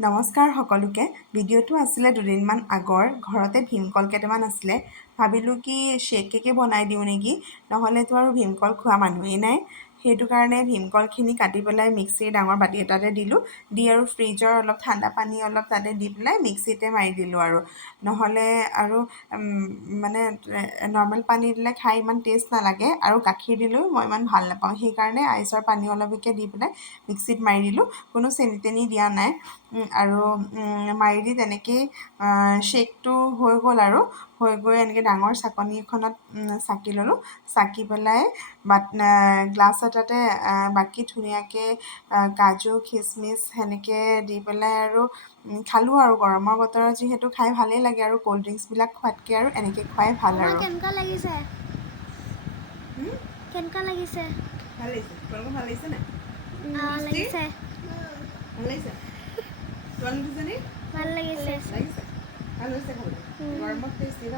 নমস্কাৰ সকলোকে ভিডিঅ'টো আছিলে দুদিনমান আগৰ ঘৰতে ভীমকল কেইটামান আছিলে ভাবিলোঁ কি শ্বেকেকে বনাই দিওঁ নেকি নহ'লেতো আৰু ভীমকল খোৱা মানুহেই নাই সেইটো কাৰণে ভীমকলখিনি কাটি পেলাই মিক্সিৰ ডাঙৰ বাটি এটাতে দিলোঁ দি আৰু ফ্ৰিজৰ অলপ ঠাণ্ডা পানী অলপ তাতে দি পেলাই মিক্সিতে মাৰি দিলোঁ আৰু নহ'লে আৰু মানে নৰ্মেল পানী দিলে খাই ইমান টেষ্ট নালাগে আৰু গাখীৰ দিলেও মই ইমান ভাল নাপাওঁ সেইকাৰণে আইচৰ পানী অলপকে দি পেলাই মিক্সিত মাৰি দিলোঁ কোনো চেনি তেনি দিয়া নাই আৰু মাৰি দি তেনেকেই শ্বেকটো হৈ গ'ল আৰু হৈ গৈ এনেকৈ ডাঙৰ চাকনি এখনত চাকি ল'লোঁ চাকি পেলাই গ্লাছ এটাতে বাকী ধুনীয়াকৈ কাজু খিচমিচ সেনেকৈ দি পেলাই আৰু খালোঁ আৰু গৰমৰ বতৰত যিহেতু খাই ভালেই লাগে আৰু ক'ল্ড ড্ৰিংকছবিলাক খোৱাতকৈ আৰু এনেকৈ খুৱাই ভাল আৰু কেনেকুৱা লাগিছে ভাল লাগিছে তোমালোকৰ ভাল লাগিছে নাই লাগিছে ভাল লাগিছে তোমালোক দুজনী ভাল লাগিছে লাগিছে ভাল হৈছে খাবলৈ গৰমত টেষ্টি ন